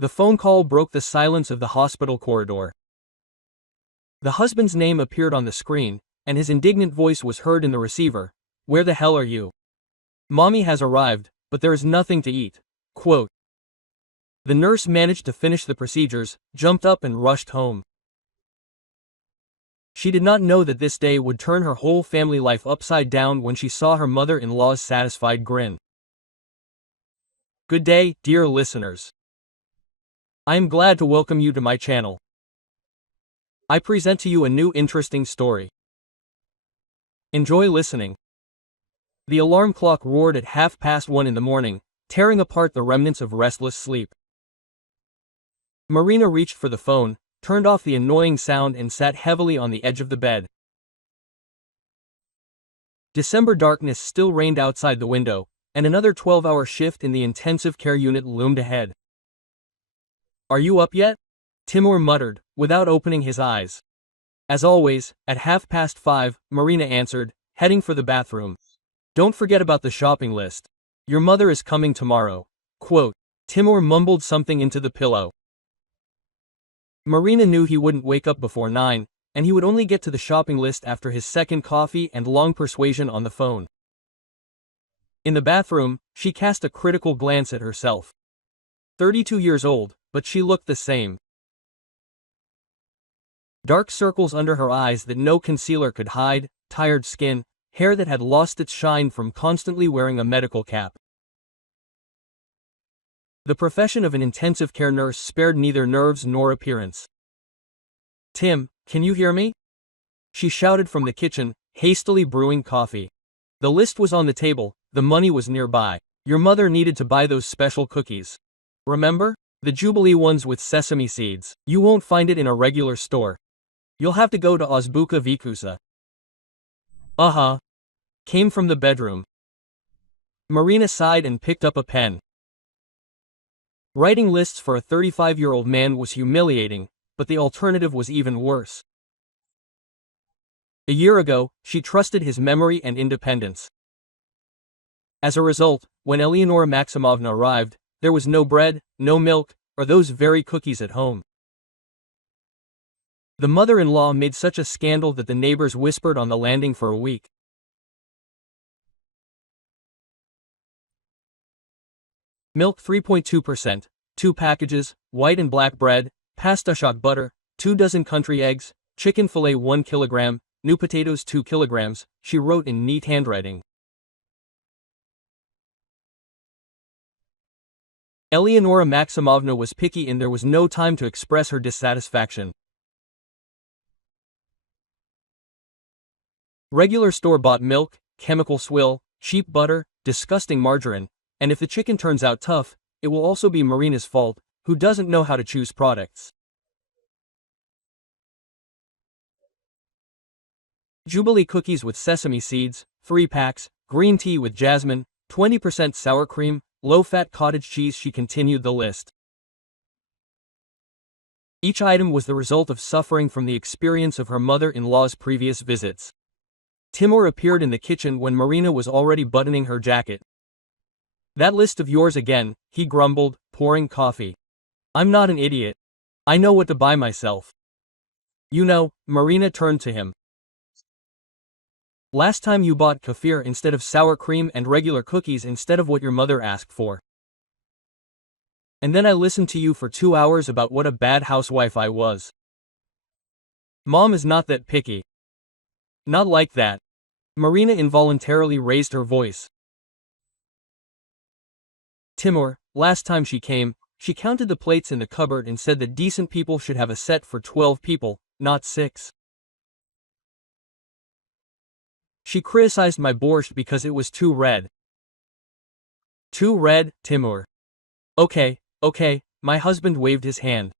The phone call broke the silence of the hospital corridor. The husband's name appeared on the screen, and his indignant voice was heard in the receiver. "Where the hell are you? Mommy has arrived, but there is nothing to eat." Quote. The nurse managed to finish the procedures, jumped up and rushed home. She did not know that this day would turn her whole family life upside down when she saw her mother-in-law's satisfied grin. Good day, dear listeners. I am glad to welcome you to my channel. I present to you a new interesting story. Enjoy listening. The alarm clock roared at 1:30 in the morning, tearing apart the remnants of restless sleep. Marina reached for the phone, turned off the annoying sound and sat heavily on the edge of the bed. December darkness still reigned outside the window, and another 12-hour shift in the intensive care unit loomed ahead. "Are you up yet?" Timur muttered, without opening his eyes. As always, at 5:30, Marina answered, heading for the bathroom. "Don't forget about the shopping list. Your mother is coming tomorrow." Quote. Timur mumbled something into the pillow. Marina knew he wouldn't wake up before 9, and he would only get to the shopping list after his second coffee and long persuasion on the phone. In the bathroom, she cast a critical glance at herself. 32 years old, but she looked the same. Dark circles under her eyes that no concealer could hide, tired skin, hair that had lost its shine from constantly wearing a medical cap. The profession of an intensive care nurse spared neither nerves nor appearance. "Tim, can you hear me?" she shouted from the kitchen, hastily brewing coffee. The list was on the table, the money was nearby. Your mother needed to buy those special cookies. Remember? The Jubilee ones with sesame seeds. You won't find it in a regular store. You'll have to go to Azbuka Vikusa. Uh-huh. Came from the bedroom. Marina sighed and picked up a pen. Writing lists for a 35-year-old man was humiliating, but the alternative was even worse. A year ago, she trusted his memory and independence. As a result, when Eleonora Maximovna arrived, there was no bread, no milk, or those very cookies at home. The mother-in-law made such a scandal that the neighbors whispered on the landing for a week. Milk 3.2%, 2 packages, white and black bread, pasta shock butter, 2 dozen country eggs, chicken fillet 1 kilogram, new potatoes 2 kilograms, she wrote in neat handwriting. Eleonora Maximovna was picky and there was no time to express her dissatisfaction. Regular store-bought milk, chemical swill, cheap butter, disgusting margarine, and if the chicken turns out tough, it will also be Marina's fault, who doesn't know how to choose products. Jubilee cookies with sesame seeds, 3 packs, green tea with jasmine, 20% sour cream, low-fat cottage cheese. She continued the list. Each item was the result of suffering from the experience of her mother-in-law's previous visits. Timur appeared in the kitchen when Marina was already buttoning her jacket. "That list of yours again," he grumbled, pouring coffee. "I'm not an idiot. I know what to buy myself." "You know," Marina turned to him. "Last time you bought kefir instead of sour cream and regular cookies instead of what your mother asked for. And then I listened to you for 2 hours about what a bad housewife I was. Mom is not that picky." "Not like that." Marina involuntarily raised her voice. "Timur, last time she came, she counted the plates in the cupboard and said that decent people should have a set for 12 people, not 6. She criticized my borscht because it was too red." "Too red, Timur. Okay, my husband waved his hand.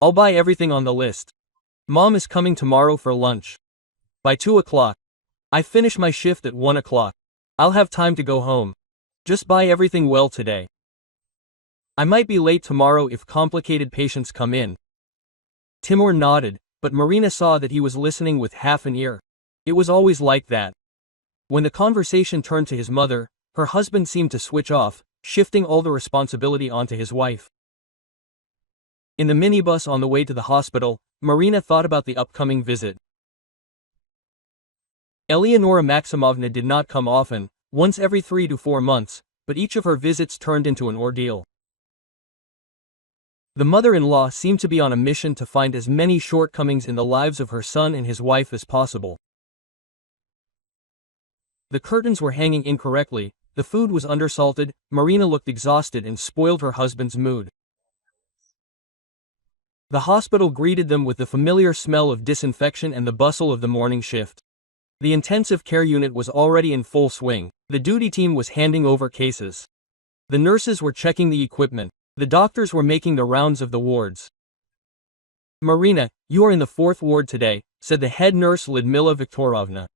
"I'll buy everything on the list. Mom is coming tomorrow for lunch. By 2 o'clock. I finish my shift at 1 o'clock. I'll have time to go home. Just buy everything well today. I might be late tomorrow if complicated patients come in." Timur nodded, but Marina saw that he was listening with half an ear. It was always like that. When the conversation turned to his mother, her husband seemed to switch off, shifting all the responsibility onto his wife. In the minibus on the way to the hospital, Marina thought about the upcoming visit. Eleonora Maximovna did not come often, once every 3 to 4 months, but each of her visits turned into an ordeal. The mother-in-law seemed to be on a mission to find as many shortcomings in the lives of her son and his wife as possible. The curtains were hanging incorrectly, the food was undersalted, Marina looked exhausted and spoiled her husband's mood. The hospital greeted them with the familiar smell of disinfection and the bustle of the morning shift. The intensive care unit was already in full swing. The duty team was handing over cases. The nurses were checking the equipment. The doctors were making the rounds of the wards. "Marina, you are in the 4th ward today," said the head nurse Lyudmila Viktorovna.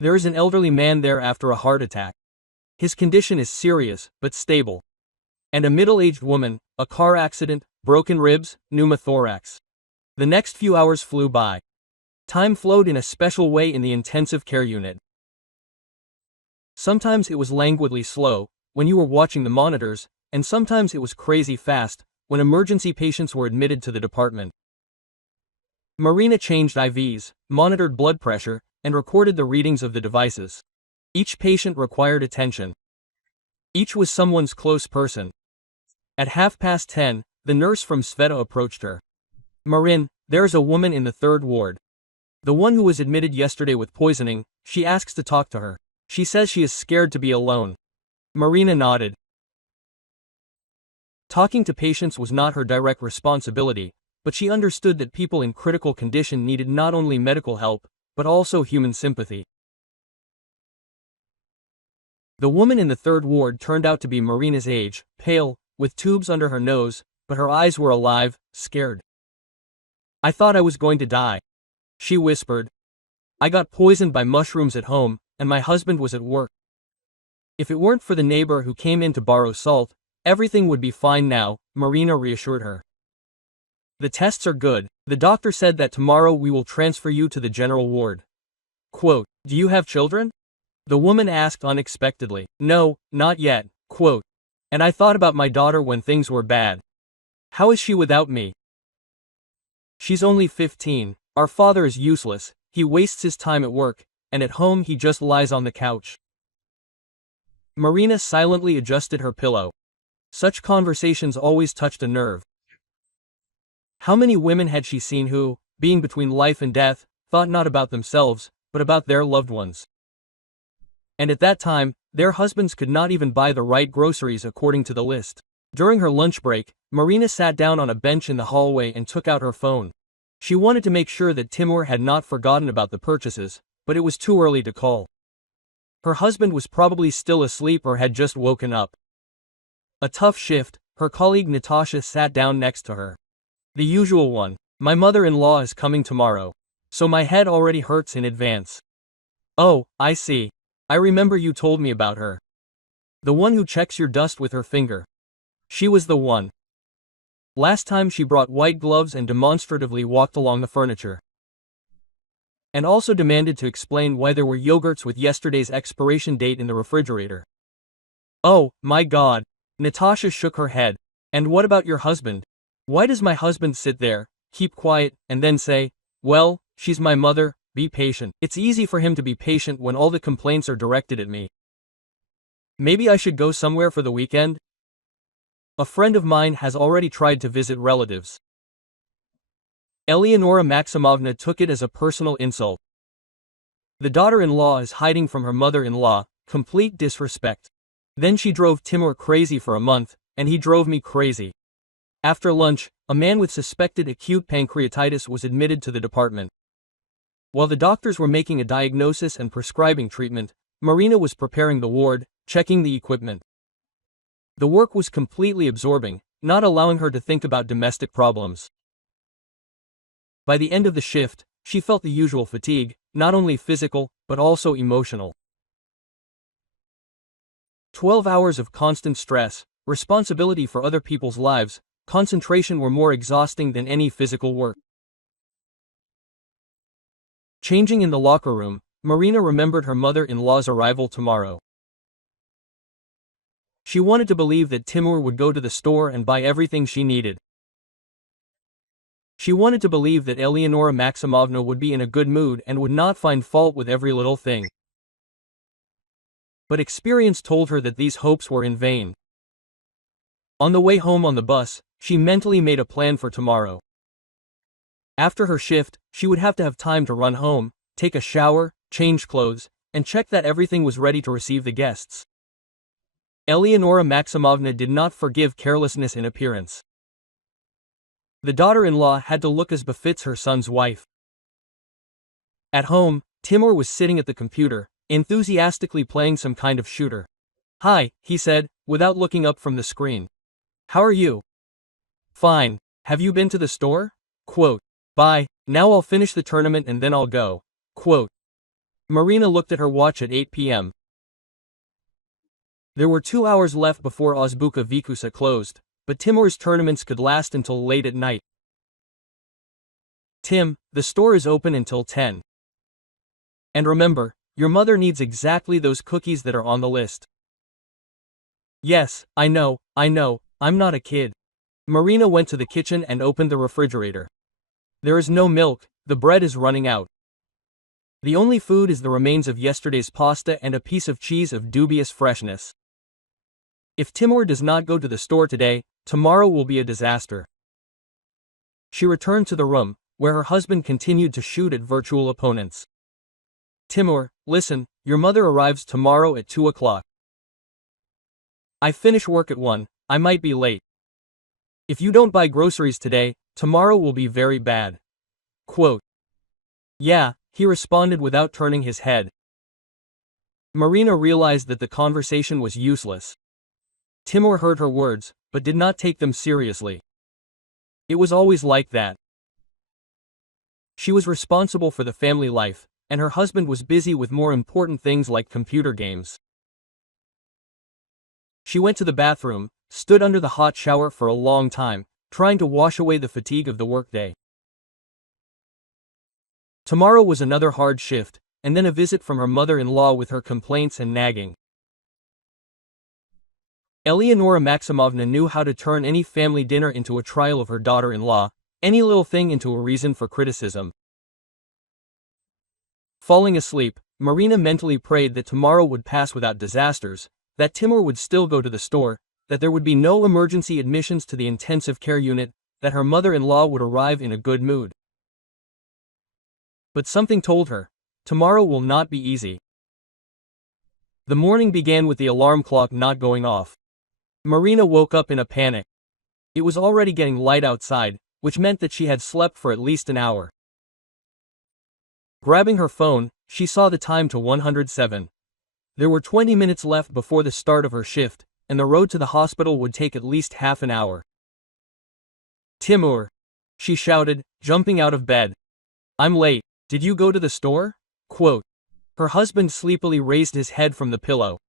"There is an elderly man there after a heart attack. His condition is serious, but stable. And a middle-aged woman, a car accident, broken ribs, pneumothorax." The next few hours flew by. Time flowed in a special way in the intensive care unit. Sometimes it was languidly slow, when you were watching the monitors, and sometimes it was crazy fast, when emergency patients were admitted to the department. Marina changed IVs, monitored blood pressure, and recorded the readings of the devices. Each patient required attention. Each was someone's close person. At 10:30, the nurse from Sveta approached her. "Marin, there's a woman in the 3rd ward. The one who was admitted yesterday with poisoning, she asks to talk to her. She says she is scared to be alone." Marina nodded. Talking to patients was not her direct responsibility, but she understood that people in critical condition needed not only medical help, but also human sympathy. The woman in the 3rd ward turned out to be Marina's age, pale, with tubes under her nose, but her eyes were alive, scared. "I thought I was going to die," she whispered. "I got poisoned by mushrooms at home, and my husband was at work. If it weren't for the neighbor who came in to borrow salt, everything would be fine now," Marina reassured her. "The tests are good. The doctor said that tomorrow we will transfer you to the general ward." Quote, "Do you have children?" the woman asked unexpectedly. "No, not yet." Quote, "And I thought about my daughter when things were bad. How is she without me?" "She's only 15. Our father is useless, he wastes his time at work, and at home he just lies on the couch." Marina silently adjusted her pillow. Such conversations always touched a nerve. How many women had she seen who, being between life and death, thought not about themselves, but about their loved ones? And at that time, their husbands could not even buy the right groceries according to the list. During her lunch break, Marina sat down on a bench in the hallway and took out her phone. She wanted to make sure that Timur had not forgotten about the purchases, but it was too early to call. Her husband was probably still asleep or had just woken up. A tough shift, her colleague Natasha sat down next to her. The usual one. "My mother-in-law is coming tomorrow. So my head already hurts in advance." "Oh, I see. I remember you told me about her. The one who checks your dust with her finger." She was the one. Last time she brought white gloves and demonstratively walked along the furniture. And also demanded to explain why there were yogurts with yesterday's expiration date in the refrigerator. "Oh, my God." Natasha shook her head. "And what about your husband? Why does my husband sit there, keep quiet, and then say, 'Well, she's my mother, be patient'? It's easy for him to be patient when all the complaints are directed at me. Maybe I should go somewhere for the weekend?" A friend of mine has already tried to visit relatives. Eleonora Maximovna took it as a personal insult. The daughter-in-law is hiding from her mother-in-law, complete disrespect. Then she drove Timur crazy for a month, and he drove me crazy. After lunch, a man with suspected acute pancreatitis was admitted to the department. While the doctors were making a diagnosis and prescribing treatment, Marina was preparing the ward, checking the equipment. The work was completely absorbing, not allowing her to think about domestic problems. By the end of the shift, she felt the usual fatigue, not only physical, but also emotional. 12 hours of constant stress, responsibility for other people's lives, concentration were more exhausting than any physical work. Changing in the locker room, Marina remembered her mother-in-law's arrival tomorrow. She wanted to believe that Timur would go to the store and buy everything she needed. She wanted to believe that Eleonora Maximovna would be in a good mood and would not find fault with every little thing. But experience told her that these hopes were in vain. On the way home on the bus, she mentally made a plan for tomorrow. After her shift, she would have to have time to run home, take a shower, change clothes, and check that everything was ready to receive the guests. Eleonora Maximovna did not forgive carelessness in appearance. The daughter-in-law had to look as befits her son's wife. At home, Timur was sitting at the computer, enthusiastically playing some kind of shooter. "Hi," he said, without looking up from the screen. "How are you?" "Fine. Have you been to the store?" Quote. "Bye, now I'll finish the tournament and then I'll go." Quote. Marina looked at her watch at 8 p.m. There were 2 hours left before Azbuka Vikusa closed, but Timur's tournaments could last until late at night. "Tim, the store is open until 10. And remember, your mother needs exactly those cookies that are on the list." "Yes, I know, I'm not a kid." Marina went to the kitchen and opened the refrigerator. "There is no milk, the bread is running out. The only food is the remains of yesterday's pasta and a piece of cheese of dubious freshness. If Timur does not go to the store today, tomorrow will be a disaster." She returned to the room, where her husband continued to shoot at virtual opponents. "Timur, listen, your mother arrives tomorrow at 2 o'clock. I finish work at 1, I might be late. If you don't buy groceries today, tomorrow will be very bad." Quote. "Yeah," he responded without turning his head. Marina realized that the conversation was useless. Timur heard her words, but did not take them seriously. It was always like that. She was responsible for the family life, and her husband was busy with more important things like computer games. She went to the bathroom, stood under the hot shower for a long time, trying to wash away the fatigue of the workday. Tomorrow was another hard shift, and then a visit from her mother-in-law with her complaints and nagging. Eleonora Maximovna knew how to turn any family dinner into a trial of her daughter-in-law, any little thing into a reason for criticism. Falling asleep, Marina mentally prayed that tomorrow would pass without disasters, that Timur would still go to the store, that there would be no emergency admissions to the intensive care unit, that her mother-in-law would arrive in a good mood. But something told her, tomorrow will not be easy. The morning began with the alarm clock not going off. Marina woke up in a panic. It was already getting light outside, which meant that she had slept for at least an hour. Grabbing her phone, she saw the time to 107. There were 20 minutes left before the start of her shift, and the road to the hospital would take at least half an hour. "Timur!" she shouted, jumping out of bed. "I'm late, did you go to the store?" Quote. Her husband sleepily raised his head from the pillow.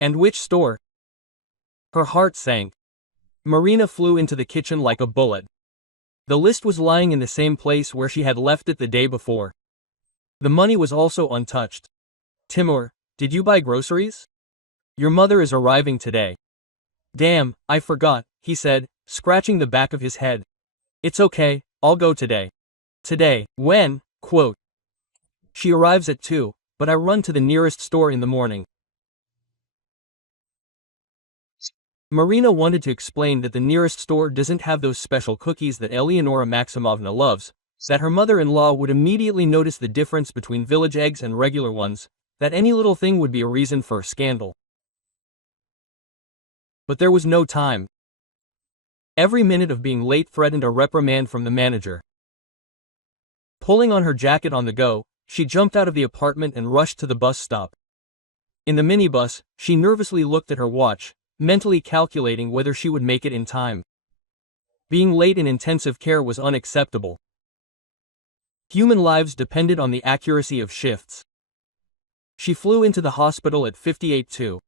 "And which store?" Her heart sank. Marina flew into the kitchen like a bullet. The list was lying in the same place where she had left it the day before. The money was also untouched. "Timur, did you buy groceries? Your mother is arriving today." "Damn, I forgot," he said, scratching the back of his head. "It's okay, I'll go today." "Today, when?" Quote. "She arrives at 2, but I run to the nearest store in the morning." Marina wanted to explain that the nearest store doesn't have those special cookies that Eleonora Maximovna loves, that her mother-in-law would immediately notice the difference between village eggs and regular ones, that any little thing would be a reason for a scandal. But there was no time. Every minute of being late threatened a reprimand from the manager. Pulling on her jacket on the go, she jumped out of the apartment and rushed to the bus stop. In the minibus, she nervously looked at her watch, mentally calculating whether she would make it in time. Being late in intensive care was unacceptable. Human lives depended on the accuracy of shifts. She flew into the hospital at 58:02.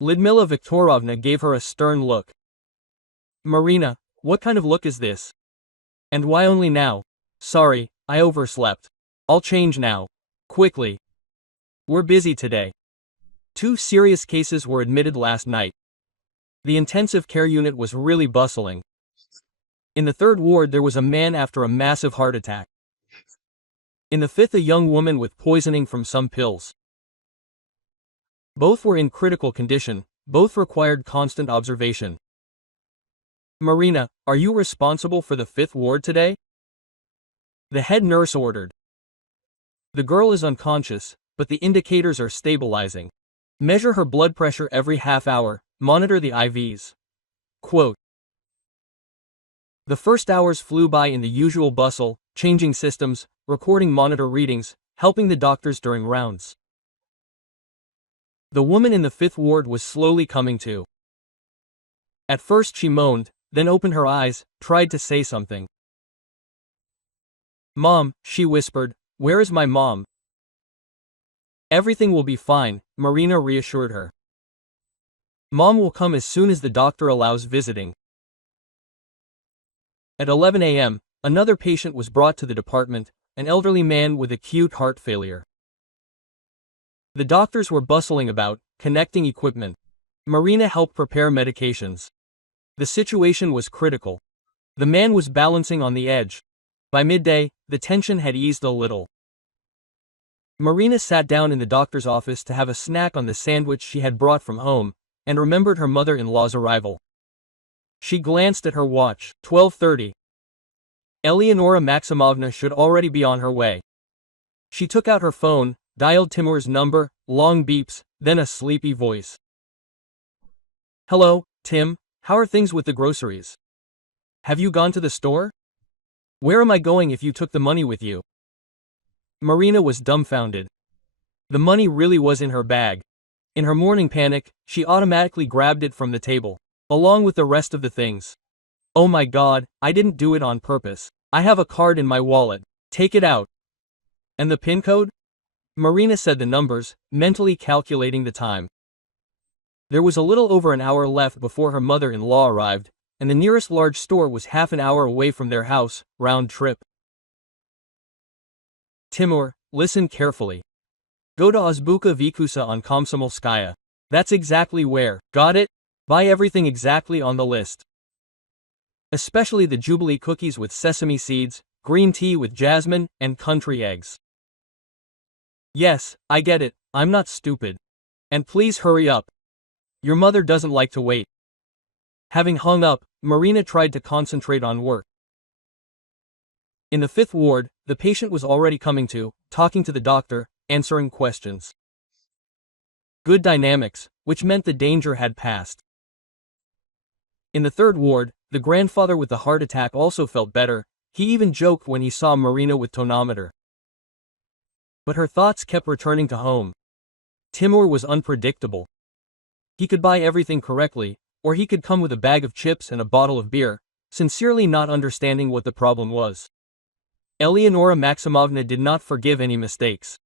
Lyudmila Viktorovna gave her a stern look. "Marina, what kind of look is this? And why only now?" "Sorry, I overslept. I'll change now. Quickly. We're busy today." 2 serious cases were admitted last night. The intensive care unit was really bustling. In the third ward there was a man after a massive heart attack. In the fifth a young woman with poisoning from some pills. Both were in critical condition, both required constant observation. Marina, are you responsible for the fifth ward today? The head nurse ordered. The girl is unconscious, but the indicators are stabilizing. Measure her blood pressure every half hour, monitor the IVs. Quote. The first hours flew by in the usual bustle, changing systems, recording monitor readings, helping the doctors during rounds. The woman in the fifth ward was slowly coming to. At first she moaned, then opened her eyes, tried to say something. Mom, she whispered, where is my mom? Everything will be fine, Marina reassured her. Mom will come as soon as the doctor allows visiting. At 11 a.m., another patient was brought to the department, an elderly man with acute heart failure. The doctors were bustling about, connecting equipment. Marina helped prepare medications. The situation was critical. The man was balancing on the edge. By midday, the tension had eased a little. Marina sat down in the doctor's office to have a snack on the sandwich she had brought from home, and remembered her mother-in-law's arrival. She glanced at her watch, 12:30. Eleonora Maximovna should already be on her way. She took out her phone, dialed Timur's number, long beeps, then a sleepy voice. Hello, Tim, how are things with the groceries? Have you gone to the store? Where am I going if you took the money with you? Marina was dumbfounded. The money really was in her bag. In her morning panic, she automatically grabbed it from the table, along with the rest of the things. Oh my God, I didn't do it on purpose. I have a card in my wallet. Take it out. And the PIN code? Marina said the numbers, mentally calculating the time. There was a little over an hour left before her mother-in-law arrived, and the nearest large store was half an hour away from their house, round trip. Timur, listen carefully. Go to Azbuka Vikusa on Komsomolskaya. That's exactly where. Got it? Buy everything exactly on the list. Especially the Jubilee cookies with sesame seeds, green tea with jasmine, and country eggs. Yes, I get it, I'm not stupid. And please hurry up. Your mother doesn't like to wait. Having hung up, Marina tried to concentrate on work. In the fifth ward, the patient was already coming to, talking to the doctor, answering questions. Good dynamics, which meant the danger had passed. In the third ward, the grandfather with the heart attack also felt better, he even joked when he saw Marina with tonometer. But her thoughts kept returning to home. Timur was unpredictable. He could buy everything correctly, or he could come with a bag of chips and a bottle of beer, sincerely not understanding what the problem was. Eleonora Maximovna did not forgive any mistakes.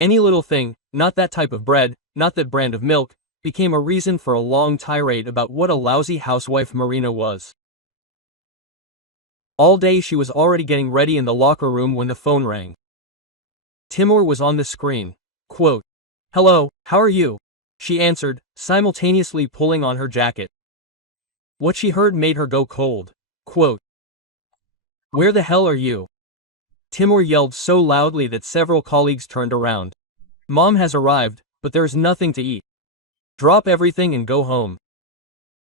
Any little thing, not that type of bread, not that brand of milk, became a reason for a long tirade about what a lousy housewife Marina was. All day she was already getting ready in the locker room when the phone rang. Timur was on the screen. Quote, Hello, how are you? She answered, simultaneously pulling on her jacket. What she heard made her go cold. Quote, Where the hell are you? Timur yelled so loudly that several colleagues turned around. Mom has arrived, but there's nothing to eat. Drop everything and go home.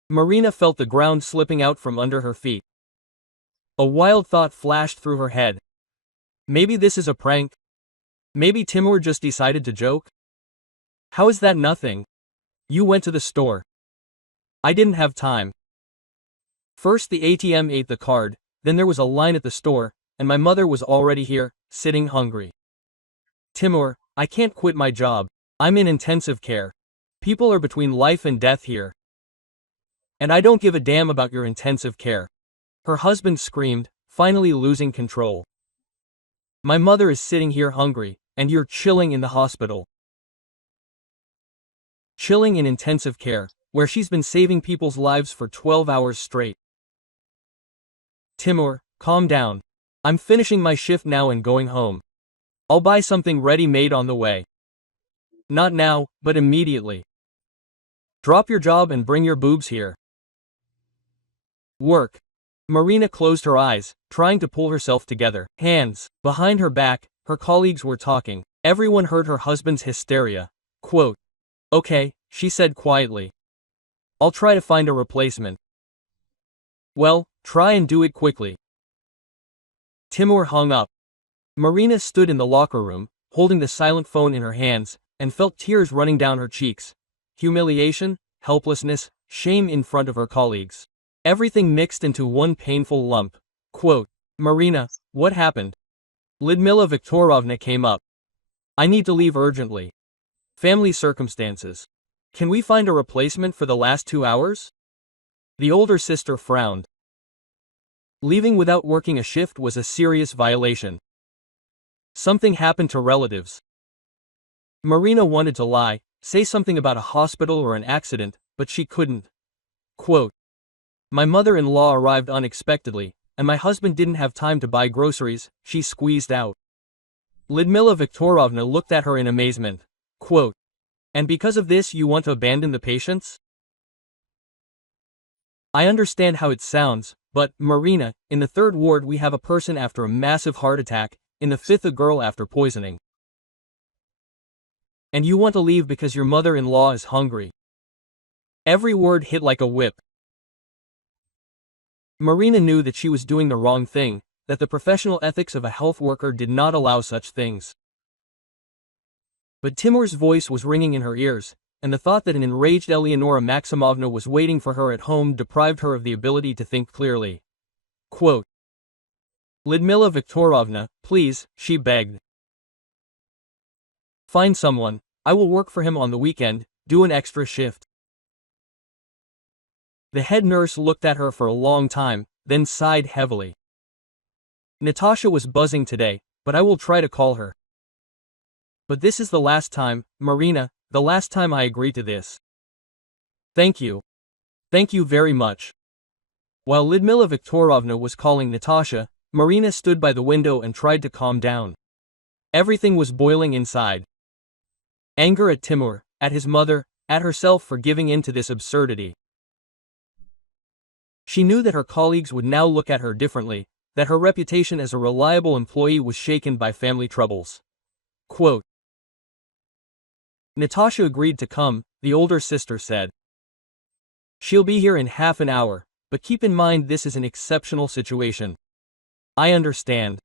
Marina felt the ground slipping out from under her feet. A wild thought flashed through her head. Maybe this is a prank? Maybe Timur just decided to joke? How is that nothing? You went to the store. I didn't have time. First the ATM ate the card, then there was a line at the store, and my mother was already here, sitting hungry. Timur, I can't quit my job. I'm in intensive care. People are between life and death here. And I don't give a damn about your intensive care. Her husband screamed, finally losing control. My mother is sitting here hungry, and you're chilling in the hospital. Chilling in intensive care, where she's been saving people's lives for 12 hours straight. Timur, calm down. I'm finishing my shift now and going home. I'll buy something ready-made on the way. Not now, but immediately. Drop your job and bring your boobs here. Work. Marina closed her eyes, trying to pull herself together. Hands. Behind her back, her colleagues were talking. Everyone heard her husband's hysteria. Quote. Okay, she said quietly. I'll try to find a replacement. Well, try and do it quickly. Timur hung up. Marina stood in the locker room, holding the silent phone in her hands, and felt tears running down her cheeks. Humiliation, helplessness, shame in front of her colleagues. Everything mixed into one painful lump. Quote. Marina, what happened? Lyudmila Viktorovna came up. I need to leave urgently. Family circumstances. Can we find a replacement for the last 2 hours? The older sister frowned. Leaving without working a shift was a serious violation. Something happened to relatives. Marina wanted to lie, say something about a hospital or an accident, but she couldn't. Quote. My mother-in-law arrived unexpectedly, and my husband didn't have time to buy groceries, she squeezed out. Lyudmila Viktorovna looked at her in amazement. Quote. And because of this you want to abandon the patients? I understand how it sounds, but, Marina, in the 3rd ward we have a person after a massive heart attack, in the 5th a girl after poisoning. And you want to leave because your mother-in-law is hungry. Every word hit like a whip. Marina knew that she was doing the wrong thing, that the professional ethics of a health worker did not allow such things. But Timur's voice was ringing in her ears, and the thought that an enraged Eleonora Maximovna was waiting for her at home deprived her of the ability to think clearly. Quote. Lyudmila Viktorovna, please, she begged. Find someone, I will work for him on the weekend, do an extra shift. The head nurse looked at her for a long time, then sighed heavily. Natasha was buzzing today, but I will try to call her. But this is the last time, Marina, the last time I agree to this. Thank you. Thank you very much. While Lyudmila Viktorovna was calling Natasha, Marina stood by the window and tried to calm down. Everything was boiling inside. Anger at Timur, at his mother, at herself for giving in to this absurdity. She knew that her colleagues would now look at her differently, that her reputation as a reliable employee was shaken by family troubles. Quote. Natasha agreed to come, the older sister said. She'll be here in half an hour, but keep in mind this is an exceptional situation. I understand.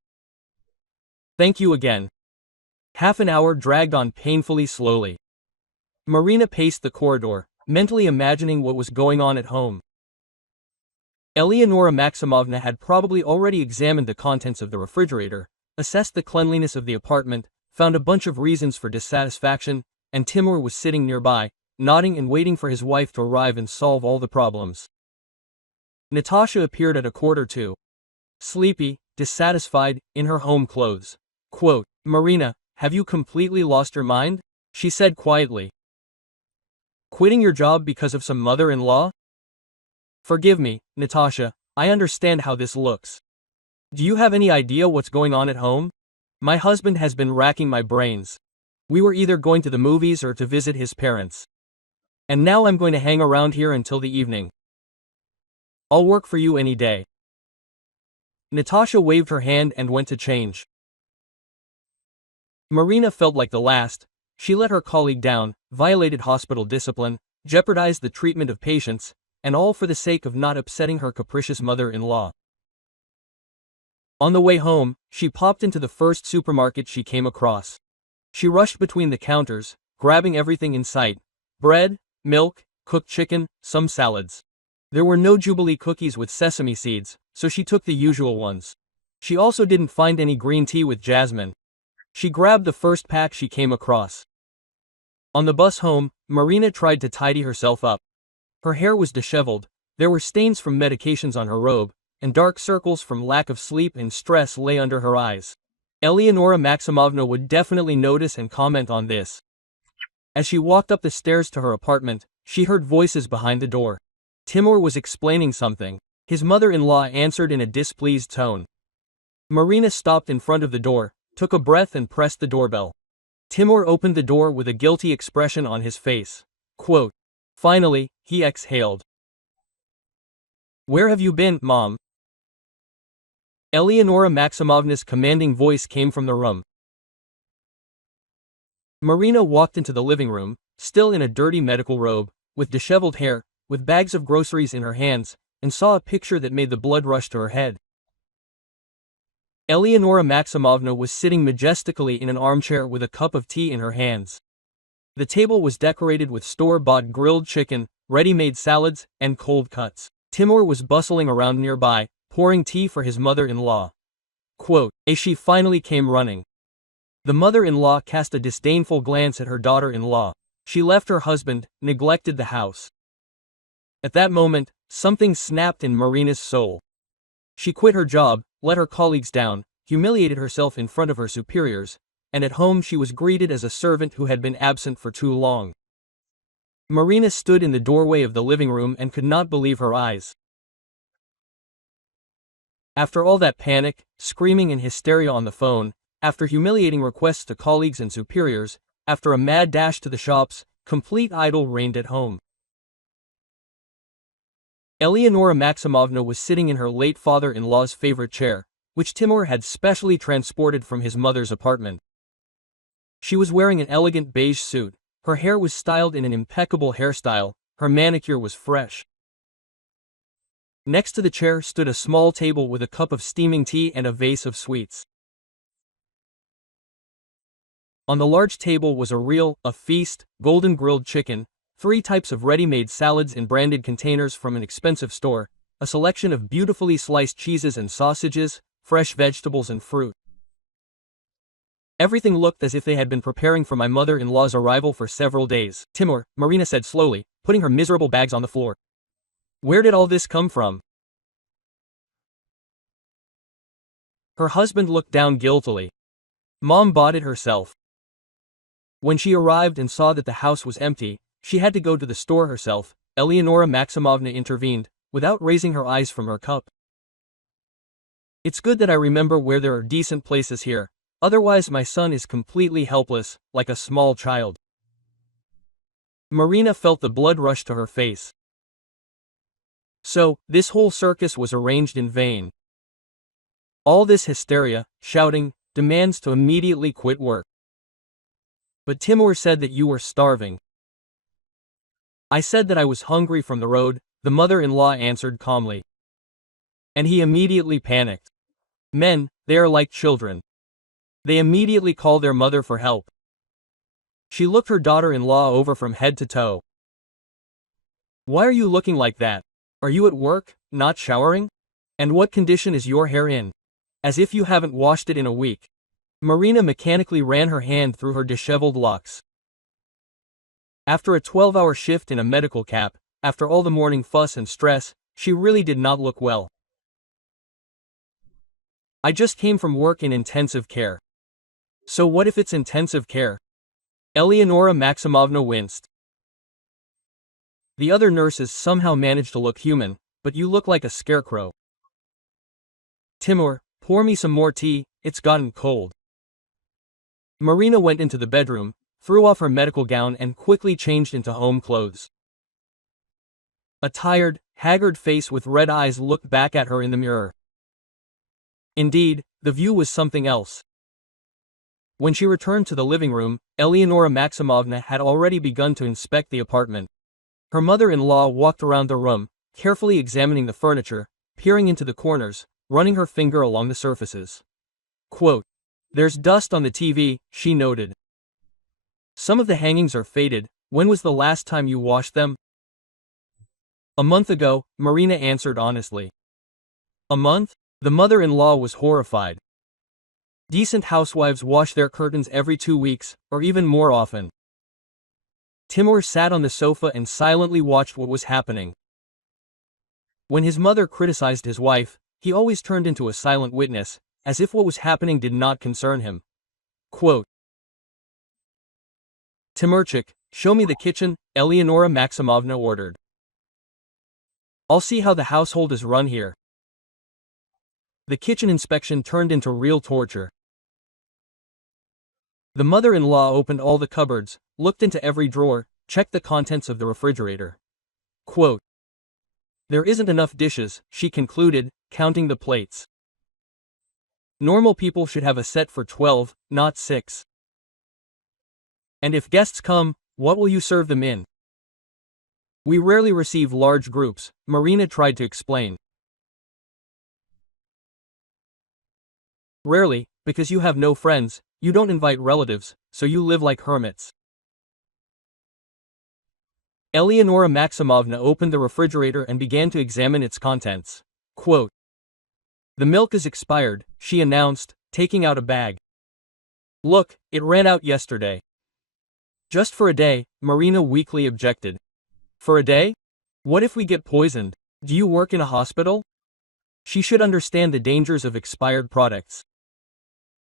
Thank you again. Half an hour dragged on painfully slowly. Marina paced the corridor, mentally imagining what was going on at home. Eleonora Maximovna had probably already examined the contents of the refrigerator, assessed the cleanliness of the apartment, found a bunch of reasons for dissatisfaction, and Timur was sitting nearby, nodding and waiting for his wife to arrive and solve all the problems. Natasha appeared at 1:45. Sleepy, dissatisfied, in her home clothes. Quote. Marina, have you completely lost your mind? She said quietly. Quitting your job because of some mother-in-law? Forgive me, Natasha, I understand how this looks. Do you have any idea what's going on at home? My husband has been racking my brains. We were either going to the movies or to visit his parents. And now I'm going to hang around here until the evening. I'll work for you any day. Natasha waved her hand and went to change. Marina felt like the last. She let her colleague down, violated hospital discipline, jeopardized the treatment of patients, and all for the sake of not upsetting her capricious mother-in-law. On the way home, she popped into the first supermarket she came across. She rushed between the counters, grabbing everything in sight: bread, milk, cooked chicken, some salads. There were no Jubilee cookies with sesame seeds, so she took the usual ones. She also didn't find any green tea with jasmine. She grabbed the first pack she came across. On the bus home, Marina tried to tidy herself up. Her hair was disheveled, there were stains from medications on her robe, and dark circles from lack of sleep and stress lay under her eyes. Eleonora Maximovna would definitely notice and comment on this. As she walked up the stairs to her apartment, she heard voices behind the door. Timur was explaining something. His mother-in-law answered in a displeased tone. Marina stopped in front of the door, took a breath and pressed the doorbell. Timur opened the door with a guilty expression on his face. Quote. Finally, he exhaled. Where have you been, Mom? Eleonora Maximovna's commanding voice came from the room. Marina walked into the living room, still in a dirty medical robe, with disheveled hair, with bags of groceries in her hands, and saw a picture that made the blood rush to her head. Eleonora Maximovna was sitting majestically in an armchair with a cup of tea in her hands. The table was decorated with store-bought grilled chicken, ready-made salads, and cold cuts. Timur was bustling around nearby, pouring tea for his mother-in-law. Quote, as she finally came running. The mother-in-law cast a disdainful glance at her daughter-in-law. She left her husband, neglected the house. At that moment, something snapped in Marina's soul. She quit her job, let her colleagues down, humiliated herself in front of her superiors, and at home she was greeted as a servant who had been absent for too long. Marina stood in the doorway of the living room and could not believe her eyes. After all that panic, screaming and hysteria on the phone, after humiliating requests to colleagues and superiors, after a mad dash to the shops, complete idle reigned at home. Eleonora Maximovna was sitting in her late father-in-law's favorite chair, which Timur had specially transported from his mother's apartment. She was wearing an elegant beige suit, her hair was styled in an impeccable hairstyle, her manicure was fresh. Next to the chair stood a small table with a cup of steaming tea and a vase of sweets. On the large table was a feast, golden grilled chicken, 3 types of ready-made salads in branded containers from an expensive store, a selection of beautifully sliced cheeses and sausages, fresh vegetables and fruit. Everything looked as if they had been preparing for my mother-in-law's arrival for several days. Timur, Marina said slowly, putting her miserable bags on the floor. Where did all this come from? Her husband looked down guiltily. Mom bought it herself. When she arrived and saw that the house was empty, she had to go to the store herself. Eleonora Maximovna intervened, without raising her eyes from her cup. It's good that I remember where there are decent places here, otherwise my son is completely helpless, like a small child. Marina felt the blood rush to her face. So, this whole circus was arranged in vain. All this hysteria, shouting, demands to immediately quit work. But Timur said that you were starving. I said that I was hungry from the road, the mother-in-law answered calmly. And he immediately panicked. Men, they are like children. They immediately call their mother for help. She looked her daughter-in-law over from head to toe. Why are you looking like that? Are you at work, not showering? And what condition is your hair in? As if you haven't washed it in a week. Marina mechanically ran her hand through her disheveled locks. After a 12-hour shift in a medical cap, after all the morning fuss and stress, she really did not look well. I just came from work in intensive care. So what if it's intensive care? Eleonora Maximovna winced. The other nurses somehow managed to look human, but you look like a scarecrow. Timur, pour me some more tea, it's gotten cold. Marina went into the bedroom, threw off her medical gown and quickly changed into home clothes. A tired, haggard face with red eyes looked back at her in the mirror. Indeed, the view was something else. When she returned to the living room, Eleonora Maximovna had already begun to inspect the apartment. Her mother-in-law walked around the room, carefully examining the furniture, peering into the corners, running her finger along the surfaces. Quote, there's dust on the TV, she noted. Some of the hangings are faded. When was the last time you washed them? A month ago, Marina answered honestly. A month? The mother-in-law was horrified. Decent housewives wash their curtains every 2 weeks, or even more often. Timur sat on the sofa and silently watched what was happening. When his mother criticized his wife, he always turned into a silent witness, as if what was happening did not concern him. Quote, Timurchik, show me the kitchen, Eleonora Maximovna ordered. I'll see how the household is run here. The kitchen inspection turned into real torture. The mother-in-law opened all the cupboards, looked into every drawer, checked the contents of the refrigerator. Quote, There isn't enough dishes, she concluded, counting the plates. Normal people should have a set for 12, not 6. And if guests come, what will you serve them in? We rarely receive large groups, Marina tried to explain. Rarely, because you have no friends, you don't invite relatives, so you live like hermits. Eleonora Maximovna opened the refrigerator and began to examine its contents. Quote, "The milk is expired," she announced, taking out a bag. "Look, it ran out yesterday." "Just for a day," Marina weakly objected. "For a day? What if we get poisoned? Do you work in a hospital?" She should understand the dangers of expired products.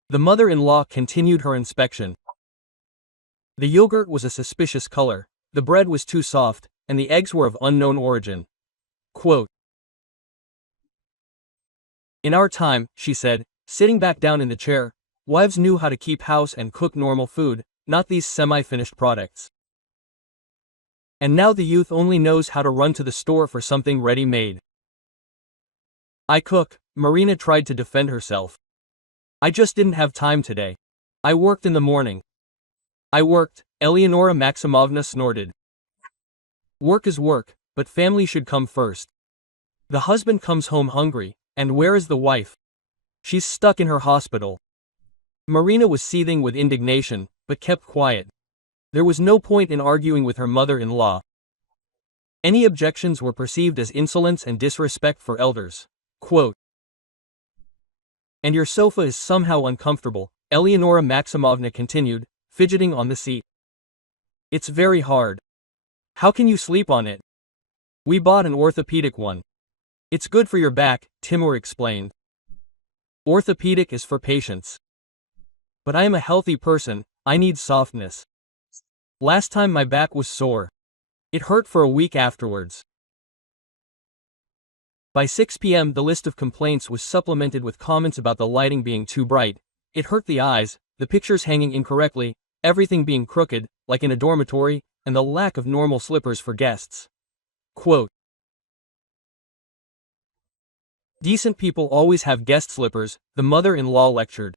The mother-in-law continued her inspection. The yogurt was a suspicious color, the bread was too soft, and the eggs were of unknown origin. Quote, "In our time," she said, sitting back down in the chair, "wives knew how to keep house and cook normal food, not these semi-finished products. And now the youth only knows how to run to the store for something ready-made." "I cook," Marina tried to defend herself. "I just didn't have time today. I worked in the morning." "I worked," Eleonora Maximovna snorted. "Work is work, but family should come first. The husband comes home hungry, and where is the wife? She's stuck in her hospital." Marina was seething with indignation, but kept quiet. There was no point in arguing with her mother-in-law. Any objections were perceived as insolence and disrespect for elders. Quote, "And your sofa is somehow uncomfortable," Eleonora Maximovna continued, fidgeting on the seat. "It's very hard. How can you sleep on it?" "We bought an orthopedic one. It's good for your back," Timur explained. "Orthopedic is for patients. But I am a healthy person, I need softness. Last time my back was sore. It hurt for a week afterwards." By 6 p.m. the list of complaints was supplemented with comments about the lighting being too bright, it hurt the eyes, the pictures hanging incorrectly, everything being crooked, like in a dormitory, and the lack of normal slippers for guests. Quote, "Decent people always have guest slippers," the mother-in-law lectured.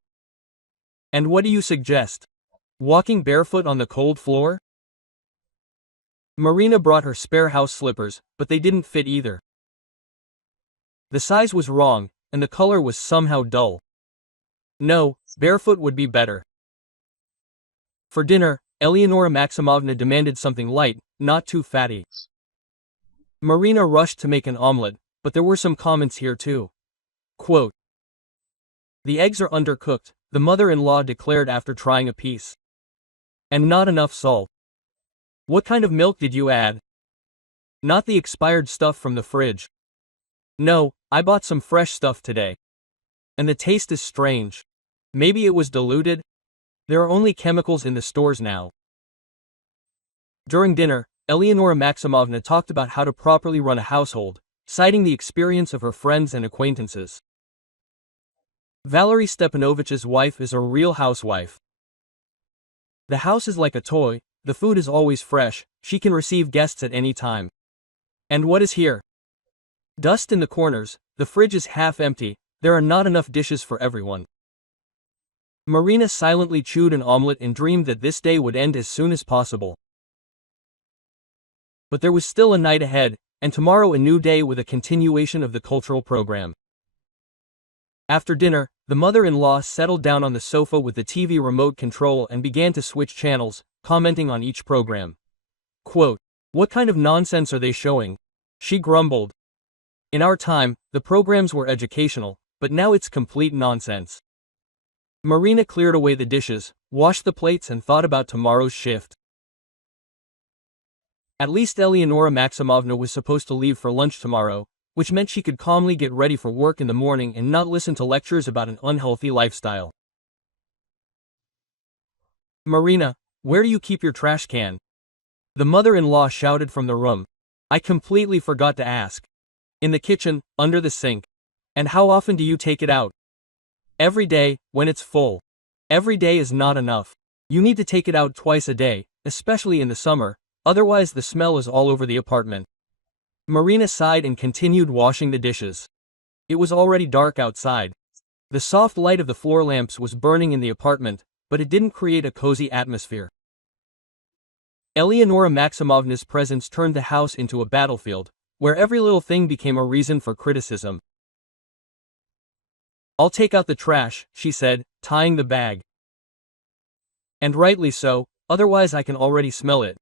"And what do you suggest? Walking barefoot on the cold floor?" Marina brought her spare house slippers, but they didn't fit either. The size was wrong, and the color was somehow dull. No, barefoot would be better. For dinner, Eleonora Maximovna demanded something light, not too fatty. Marina rushed to make an omelet, but there were some comments here too. Quote, "The eggs are undercooked," the mother-in-law declared after trying a piece. "And not enough salt. What kind of milk did you add?" "Not the expired stuff from the fridge." "No, I bought some fresh stuff today. And the taste is strange. Maybe it was diluted? There are only chemicals in the stores now." During dinner, Eleonora Maximovna talked about how to properly run a household, citing the experience of her friends and acquaintances. Valery Stepanovich's wife is a real housewife. "The house is like a toy, the food is always fresh, she can receive guests at any time. And what is here? Dust in the corners, the fridge is half empty, there are not enough dishes for everyone." Marina silently chewed an omelet and dreamed that this day would end as soon as possible. But there was still a night ahead, and tomorrow a new day with a continuation of the cultural program. After dinner, the mother-in-law settled down on the sofa with the TV remote control and began to switch channels, commenting on each program. Quote, "What kind of nonsense are they showing?" she grumbled. "In our time, the programs were educational, but now it's complete nonsense." Marina cleared away the dishes, washed the plates and thought about tomorrow's shift. At least Eleonora Maximovna was supposed to leave for lunch tomorrow, which meant she could calmly get ready for work in the morning and not listen to lectures about an unhealthy lifestyle. "Marina, where do you keep your trash can?" the mother-in-law shouted from the room. "I completely forgot to ask." "In the kitchen, under the sink." "And how often do you take it out?" "Every day, when it's full." "Every day is not enough. You need to take it out twice a day, especially in the summer, otherwise the smell is all over the apartment." Marina sighed and continued washing the dishes. It was already dark outside. The soft light of the floor lamps was burning in the apartment, but it didn't create a cozy atmosphere. Eleonora Maximovna's presence turned the house into a battlefield, where every little thing became a reason for criticism. "I'll take out the trash," she said, tying the bag. "And rightly so, otherwise I can already smell it."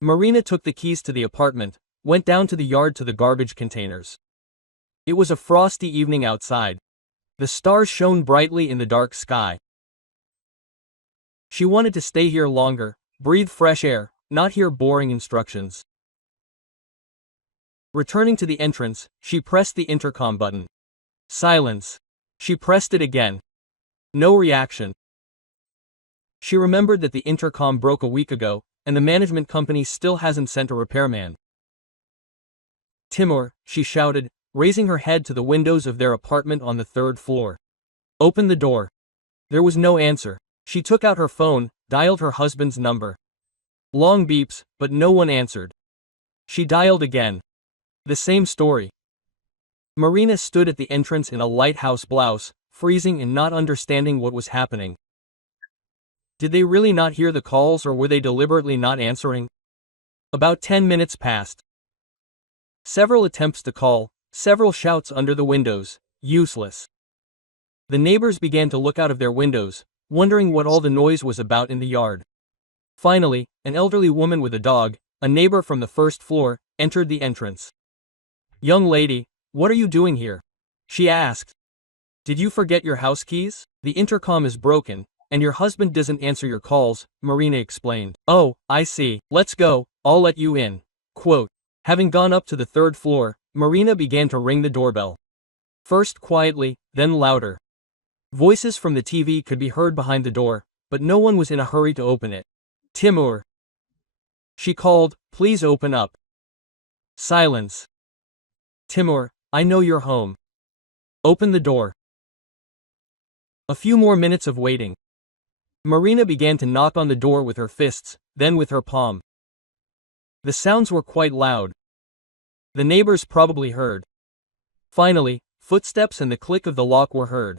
Marina took the keys to the apartment, went down to the yard to the garbage containers. It was a frosty evening outside. The stars shone brightly in the dark sky. She wanted to stay here longer, breathe fresh air, not hear boring instructions. Returning to the entrance, she pressed the intercom button. Silence. She pressed it again. No reaction. She remembered that the intercom broke a week ago, and the management company still hasn't sent a repairman. "Timur," she shouted, raising her head to the windows of their apartment on the third floor. "Open the door." There was no answer. She took out her phone, dialed her husband's number. Long beeps, but no one answered. She dialed again. The same story. Marina stood at the entrance in a lighthouse blouse, freezing and not understanding what was happening. Did they really not hear the calls, or were they deliberately not answering? About 10 minutes passed. Several attempts to call, several shouts under the windows, useless. The neighbors began to look out of their windows, wondering what all the noise was about in the yard. Finally, an elderly woman with a dog, a neighbor from the first floor, entered the entrance. "Young lady, what are you doing here?" she asked. "Did you forget your house keys? The intercom is broken, and your husband doesn't answer your calls," Marina explained. "Oh, I see. Let's go, I'll let you in." Quote. Having gone up to the third floor, Marina began to ring the doorbell. First quietly, then louder. Voices from the TV could be heard behind the door, but no one was in a hurry to open it. "Timur," she called, "please open up." Silence. "Timur, I know you're home. Open the door." A few more minutes of waiting. Marina began to knock on the door with her fists, then with her palm. The sounds were quite loud. The neighbors probably heard. Finally, footsteps and the click of the lock were heard.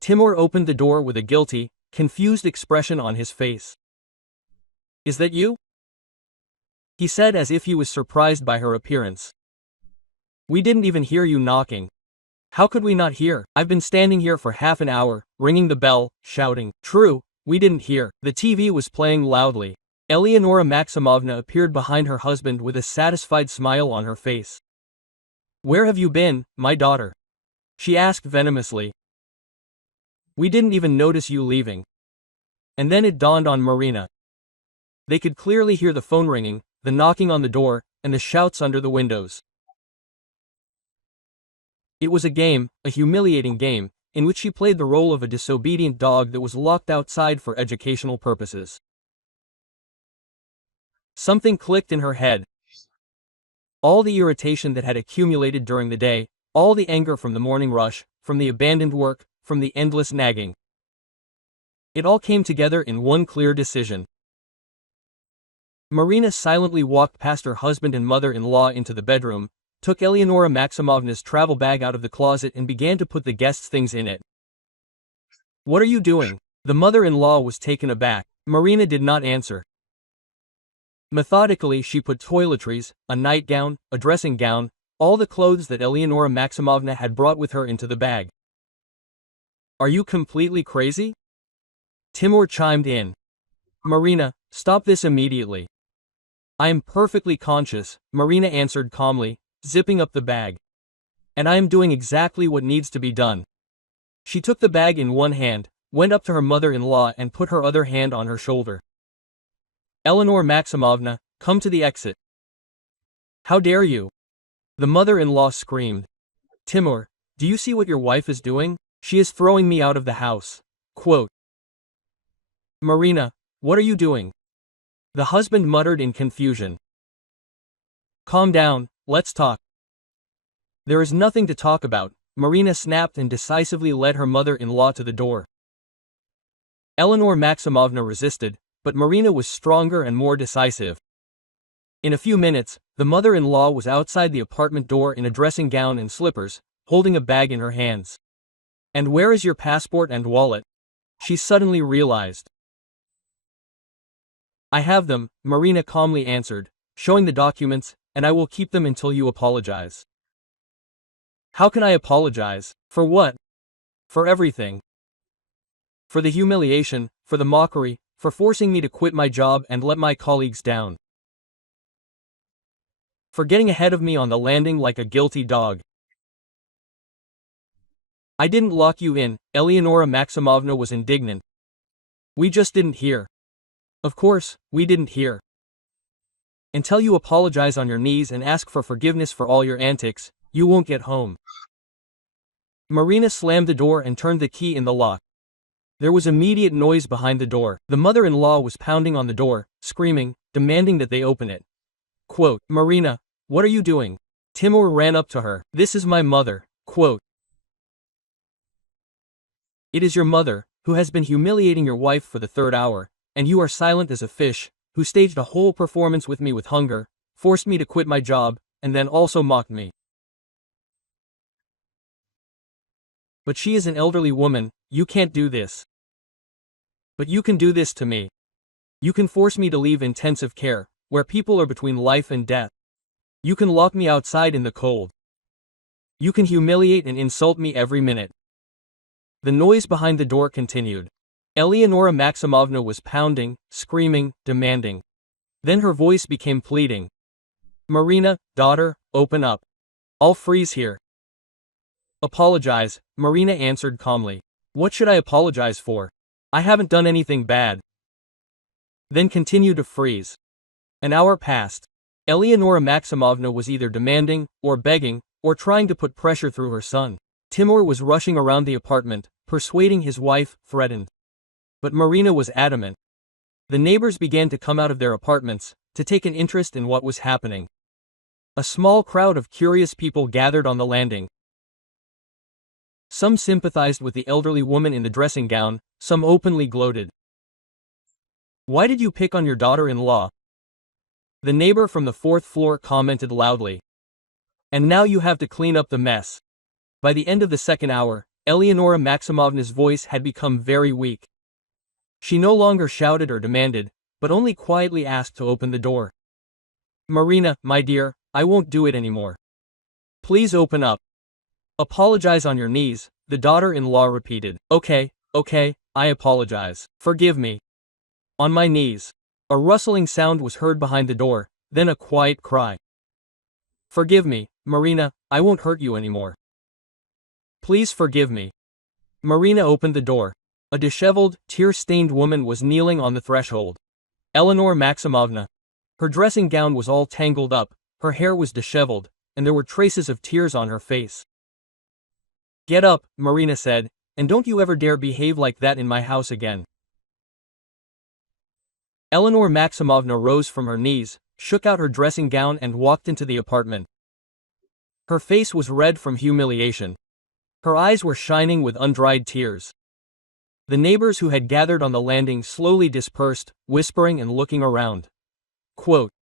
Timur opened the door with a guilty, confused expression on his face. "Is that you?" he said, as if he was surprised by her appearance. "We didn't even hear you knocking." "How could we not hear? I've been standing here for half an hour, ringing the bell, shouting." "True, we didn't hear." The TV was playing loudly. Eleonora Maximovna appeared behind her husband with a satisfied smile on her face. "Where have you been, my daughter?" she asked venomously. "We didn't even notice you leaving." And then it dawned on Marina. They could clearly hear the phone ringing, the knocking on the door, and the shouts under the windows. It was a game, a humiliating game, in which she played the role of a disobedient dog that was locked outside for educational purposes. Something clicked in her head. All the irritation that had accumulated during the day, all the anger from the morning rush, from the abandoned work, from the endless nagging. It all came together in one clear decision. Marina silently walked past her husband and mother-in-law into the bedroom, took Eleonora Maximovna's travel bag out of the closet and began to put the guests' things in it. "What are you doing?" The mother-in-law was taken aback. Marina did not answer. Methodically she put toiletries, a nightgown, a dressing gown, all the clothes that Eleonora Maximovna had brought with her into the bag. "Are you completely crazy?" Timur chimed in. "Marina, stop this immediately." "I am perfectly conscious," Marina answered calmly, zipping up the bag. "And I am doing exactly what needs to be done." She took the bag in one hand, went up to her mother-in-law and put her other hand on her shoulder. "Eleonora Maximovna, come to the exit." "How dare you?" the mother-in-law screamed. "Timur, do you see what your wife is doing? She is throwing me out of the house." Quote. "Marina, what are you doing?" the husband muttered in confusion. "Calm down, let's talk." "There is nothing to talk about," Marina snapped and decisively led her mother-in-law to the door. Eleonora Maximovna resisted, but Marina was stronger and more decisive. In a few minutes, the mother-in-law was outside the apartment door in a dressing gown and slippers, holding a bag in her hands. "And where is your passport and wallet?" she suddenly realized. "I have them," Marina calmly answered, showing the documents, "and I will keep them until you apologize." "How can I apologize? For what?" "For everything. For the humiliation, for the mockery, for forcing me to quit my job and let my colleagues down. For getting ahead of me on the landing like a guilty dog. I didn't lock you in," Eleonora Maximovna was indignant. "We just didn't hear. Of course, we didn't hear. Until you apologize on your knees and ask for forgiveness for all your antics, you won't get home." Marina slammed the door and turned the key in the lock. There was immediate noise behind the door. The mother-in-law was pounding on the door, screaming, demanding that they open it. Quote, "Marina, what are you doing?" Timur ran up to her. "This is my mother." Quote, "It is your mother, who has been humiliating your wife for the third hour, and you are silent as a fish, who staged a whole performance with me with hunger, forced me to quit my job, and then also mocked me. But she is an elderly woman, you can't do this. But you can do this to me. You can force me to leave intensive care, where people are between life and death. You can lock me outside in the cold. You can humiliate and insult me every minute." The noise behind the door continued. Eleonora Maximovna was pounding, screaming, demanding. Then her voice became pleading. "Marina, daughter, open up. I'll freeze here." "Apologize," Marina answered calmly. "What should I apologize for? I haven't done anything bad." Then continue to freeze. An hour passed. Eleonora Maximovna was either demanding, or begging, or trying to put pressure through her son. Timur was rushing around the apartment, persuading his wife, threatened. But Marina was adamant. The neighbors began to come out of their apartments, to take an interest in what was happening. A small crowd of curious people gathered on the landing. Some sympathized with the elderly woman in the dressing gown, some openly gloated. "Why did you pick on your daughter-in-law?" The neighbor from the fourth floor commented loudly. "And now you have to clean up the mess." By the end of the second hour, Eleonora Maximovna's voice had become very weak. She no longer shouted or demanded, but only quietly asked to open the door. "Marina, my dear, I won't do it anymore. Please open up. Apologize on your knees," the daughter-in-law repeated. Okay, I apologize. Forgive me. On my knees." A rustling sound was heard behind the door, then a quiet cry. "Forgive me, Marina, I won't hurt you anymore. Please forgive me." Marina opened the door. A disheveled, tear-stained woman was kneeling on the threshold. Eleanor Maximovna. Her dressing gown was all tangled up, her hair was disheveled, and there were traces of tears on her face. "Get up," Marina said, "and don't you ever dare behave like that in my house again." Eleanor Maximovna rose from her knees, shook out her dressing gown and walked into the apartment. Her face was red from humiliation. Her eyes were shining with undried tears. The neighbors who had gathered on the landing slowly dispersed, whispering and looking around. Quote,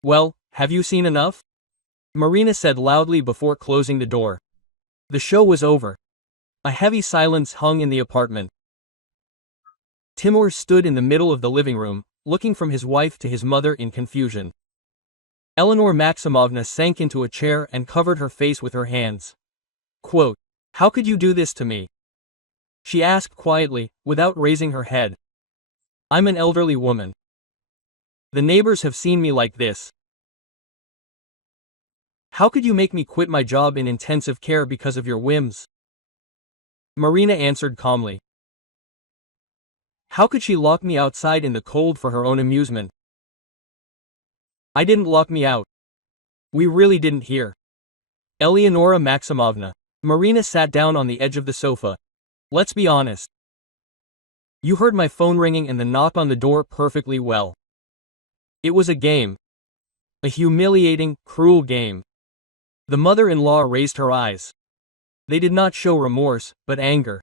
"Well, have you seen enough?" Marina said loudly before closing the door. The show was over. A heavy silence hung in the apartment. Timur stood in the middle of the living room, looking from his wife to his mother in confusion. Eleanor Maximovna sank into a chair and covered her face with her hands. Quote, "How could you do this to me?" she asked quietly, without raising her head. "I'm an elderly woman. The neighbors have seen me like this. How could you make me quit my job in intensive care because of your whims?" Marina answered calmly. How could she lock me outside in the cold for her own amusement? I didn't lock me out. We really didn't hear. Eleonora Maximovna. Marina sat down on the edge of the sofa. Let's be honest. You heard my phone ringing and the knock on the door perfectly well. It was a game. A humiliating, cruel game. The mother-in-law raised her eyes. They did not show remorse, but anger.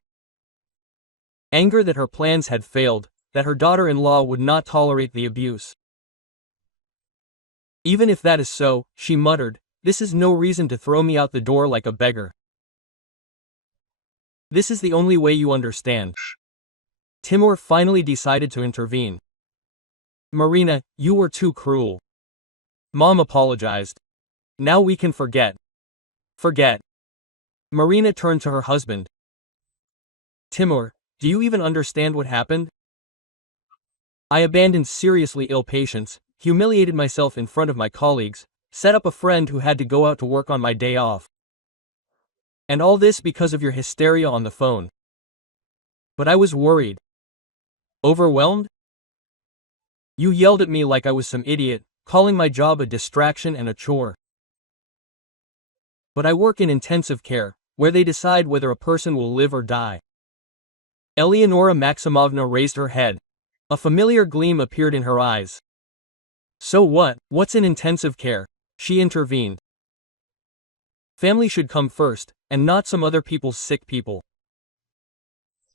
Anger that her plans had failed, that her daughter-in-law would not tolerate the abuse. Even if that is so, she muttered, this is no reason to throw me out the door like a beggar. This is the only way you understand. Timur finally decided to intervene. Marina, you were too cruel. Mom apologized. Now we can forget. Forget. Marina turned to her husband. Timur, do you even understand what happened? I abandoned seriously ill patients, humiliated myself in front of my colleagues, set up a friend who had to go out to work on my day off. And all this because of your hysteria on the phone. But I was worried. Overwhelmed? You yelled at me like I was some idiot, calling my job a distraction and a chore. But I work in intensive care, where they decide whether a person will live or die. Eleonora Maximovna raised her head. A familiar gleam appeared in her eyes. So what? What's in intensive care? She intervened. Family should come first, and not some other people's sick people.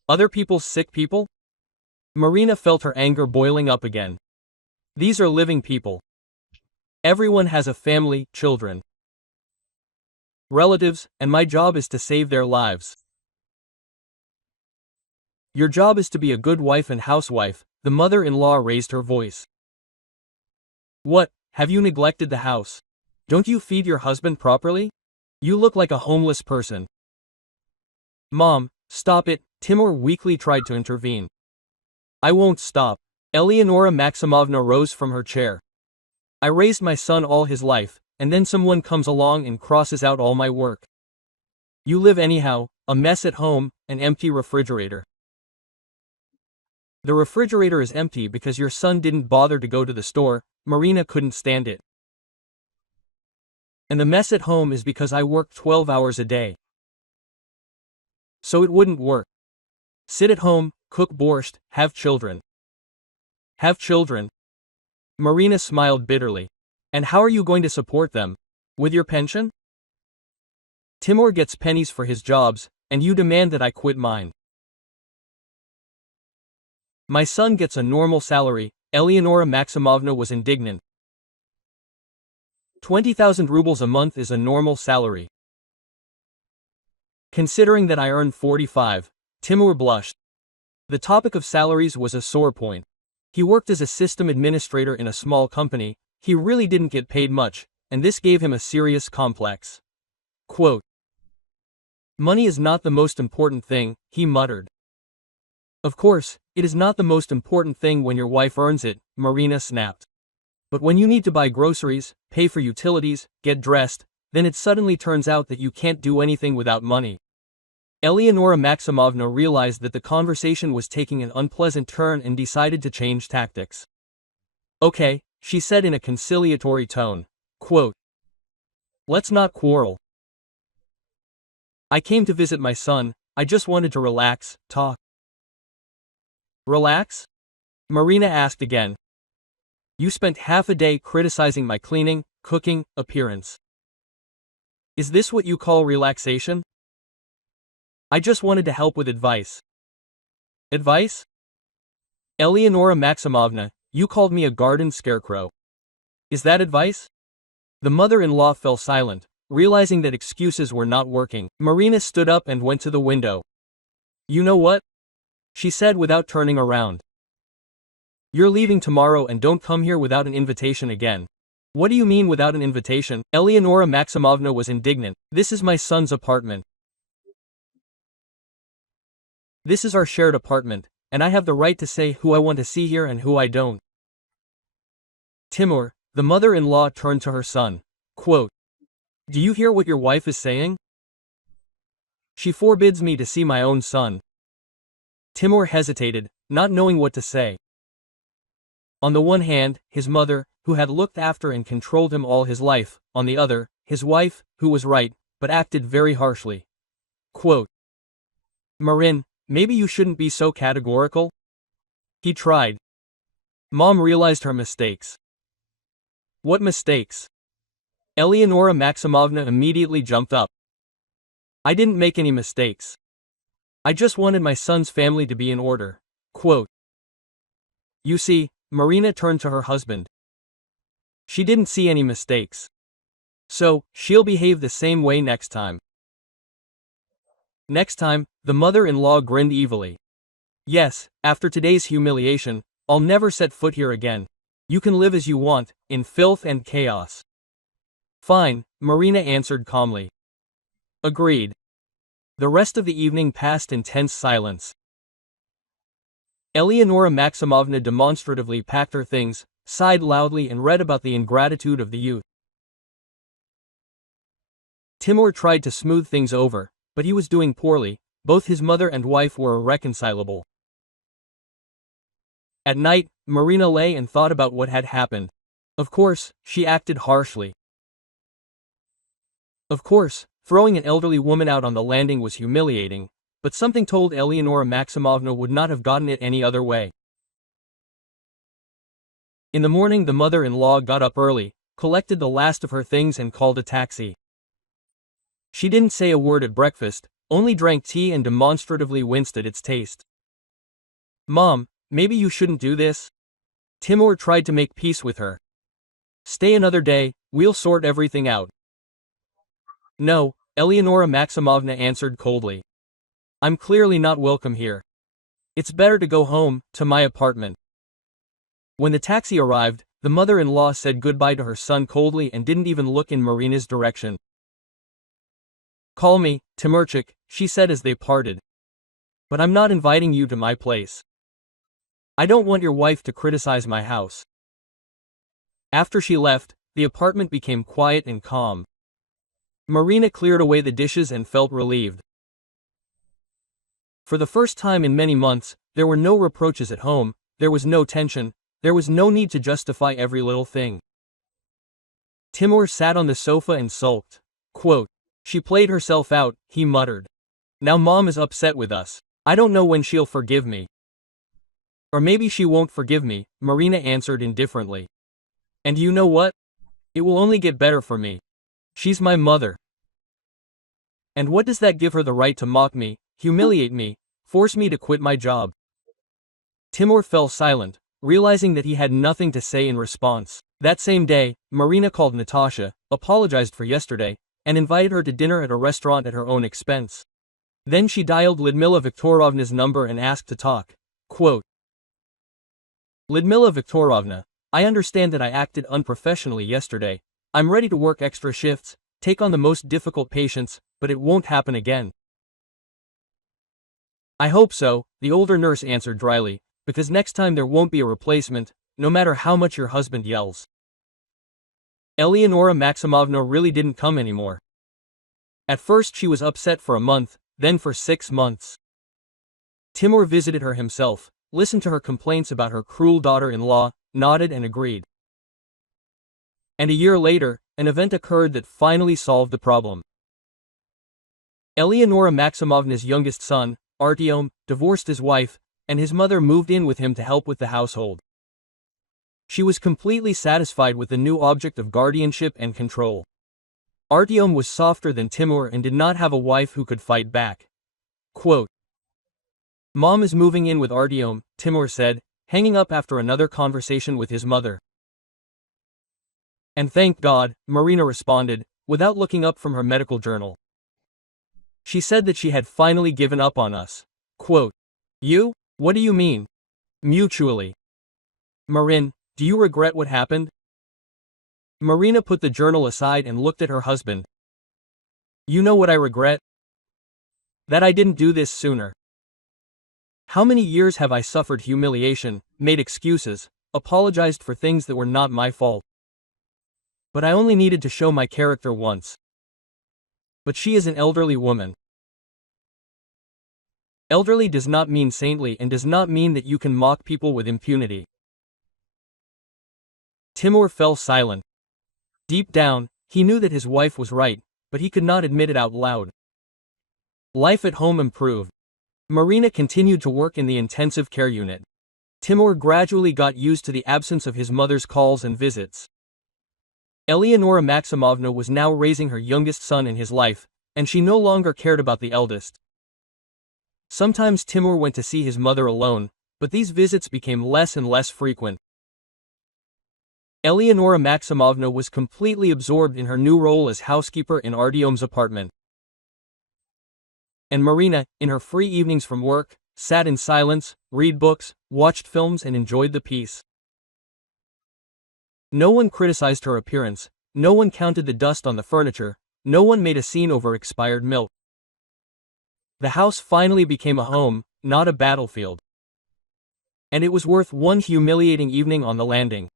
Other people's sick people? Marina felt her anger boiling up again. These are living people. Everyone has a family, children, relatives, and my job is to save their lives. Your job is to be a good wife and housewife, the mother-in-law raised her voice. What, have you neglected the house? Don't you feed your husband properly? You look like a homeless person. Mom, stop it, Timur weakly tried to intervene. I won't stop. Eleonora Maximovna rose from her chair. I raised my son all his life, and then someone comes along and crosses out all my work. You live anyhow, a mess at home, an empty refrigerator. The refrigerator is empty because your son didn't bother to go to the store. Marina couldn't stand it. And the mess at home is because I work 12 hours a day. So it wouldn't work. Sit at home, cook borscht, have children. Have children? Marina smiled bitterly. And how are you going to support them? With your pension? Timur gets pennies for his jobs, and you demand that I quit mine. My son gets a normal salary, Eleonora Maximovna was indignant. 20,000 rubles a month is a normal salary. Considering that I earn 45, Timur blushed. The topic of salaries was a sore point. He worked as a system administrator in a small company, he really didn't get paid much, and this gave him a serious complex. Quote, money is not the most important thing, he muttered. Of course, it is not the most important thing when your wife earns it, Marina snapped. But when you need to buy groceries, pay for utilities, get dressed, then it suddenly turns out that you can't do anything without money. Eleonora Maximovna realized that the conversation was taking an unpleasant turn and decided to change tactics. Okay, she said in a conciliatory tone. Quote, let's not quarrel. I came to visit my son, I just wanted to relax, talk. Relax? Marina asked again. You spent half a day criticizing my cleaning, cooking, appearance. Is this what you call relaxation? I just wanted to help with advice. Advice? Eleonora Maximovna, you called me a garden scarecrow. Is that advice? The mother-in-law fell silent, realizing that excuses were not working. Marina stood up and went to the window. You know what? She said without turning around. You're leaving tomorrow and don't come here without an invitation again. What do you mean without an invitation? Eleonora Maximovna was indignant. This is my son's apartment. This is our shared apartment, and I have the right to say who I want to see here and who I don't. Timur, the mother-in-law turned to her son. Quote, do you hear what your wife is saying? She forbids me to see my own son. Timur hesitated, not knowing what to say. On the one hand, his mother, who had looked after and controlled him all his life, on the other, his wife, who was right, but acted very harshly. Quote, Marin, maybe you shouldn't be so categorical? He tried. Mom realized her mistakes. What mistakes? Eleonora Maximovna immediately jumped up. I didn't make any mistakes. I just wanted my son's family to be in order. Quote, you see, Marina turned to her husband. She didn't see any mistakes. So, she'll behave the same way next time. Next time, the mother-in-law grinned evilly. Yes, after today's humiliation, I'll never set foot here again. You can live as you want, in filth and chaos. Fine, Marina answered calmly. Agreed. The rest of the evening passed in tense silence. Eleonora Maximovna demonstratively packed her things, sighed loudly and read about the ingratitude of the youth. Timur tried to smooth things over, but he was doing poorly. Both his mother and wife were irreconcilable. At night, Marina lay and thought about what had happened. Of course, she acted harshly. Of course, throwing an elderly woman out on the landing was humiliating, but something told Eleonora Maximovna would not have gotten it any other way. In the morning, the mother-in-law got up early, collected the last of her things and called a taxi. She didn't say a word at breakfast, only drank tea and demonstratively winced at its taste. Mom, maybe you shouldn't do this? Timur tried to make peace with her. Stay another day, we'll sort everything out. No, Eleonora Maximovna answered coldly. I'm clearly not welcome here. It's better to go home, to my apartment. When the taxi arrived, the mother-in-law said goodbye to her son coldly and didn't even look in Marina's direction. Call me, Timurchik, she said as they parted. But I'm not inviting you to my place. I don't want your wife to criticize my house. After she left, the apartment became quiet and calm. Marina cleared away the dishes and felt relieved. For the first time in many months, there were no reproaches at home, there was no tension, there was no need to justify every little thing. Timur sat on the sofa and sulked. Quote, She played herself out, he muttered. Now Mom is upset with us. I don't know when she'll forgive me. Or maybe she won't forgive me, Marina answered indifferently. And you know what? It will only get better for me. She's my mother. And what does that give her the right to mock me, humiliate me, force me to quit my job? Timur fell silent, realizing that he had nothing to say in response. That same day, Marina called Natasha, apologized for yesterday, and invited her to dinner at a restaurant at her own expense. Then she dialed Lyudmila Viktorovna's number and asked to talk. Quote, Lyudmila Viktorovna, I understand that I acted unprofessionally yesterday. I'm ready to work extra shifts, take on the most difficult patients, but it won't happen again. I hope so, the older nurse answered dryly, because next time there won't be a replacement, no matter how much your husband yells. Eleonora Maximovna really didn't come anymore. At first she was upset for a month, then for 6 months. Timur visited her himself, listened to her complaints about her cruel daughter-in-law, nodded and agreed. And a year later, an event occurred that finally solved the problem. Eleonora Maximovna's youngest son, Artyom, divorced his wife, and his mother moved in with him to help with the household. She was completely satisfied with the new object of guardianship and control. Artyom was softer than Timur and did not have a wife who could fight back. Quote, Mom is moving in with Artyom, Timur said, hanging up after another conversation with his mother. And thank God, Marina responded, without looking up from her medical journal. She said that she had finally given up on us. Quote, You? What do you mean? Mutually. Marin, do you regret what happened? Marina put the journal aside and looked at her husband. You know what I regret? That I didn't do this sooner. How many years have I suffered humiliation, made excuses, apologized for things that were not my fault? But I only needed to show my character once. But she is an elderly woman. Elderly does not mean saintly and does not mean that you can mock people with impunity. Timur fell silent. Deep down, he knew that his wife was right, but he could not admit it out loud. Life at home improved. Marina continued to work in the intensive care unit. Timur gradually got used to the absence of his mother's calls and visits. Eleonora Maximovna was now raising her youngest son in his life, and she no longer cared about the eldest. Sometimes Timur went to see his mother alone, but these visits became less and less frequent. Eleonora Maximovna was completely absorbed in her new role as housekeeper in Artyom's apartment. And Marina, in her free evenings from work, sat in silence, read books, watched films and enjoyed the peace. No one criticized her appearance, no one counted the dust on the furniture, no one made a scene over expired milk. The house finally became a home, not a battlefield. And it was worth one humiliating evening on the landing.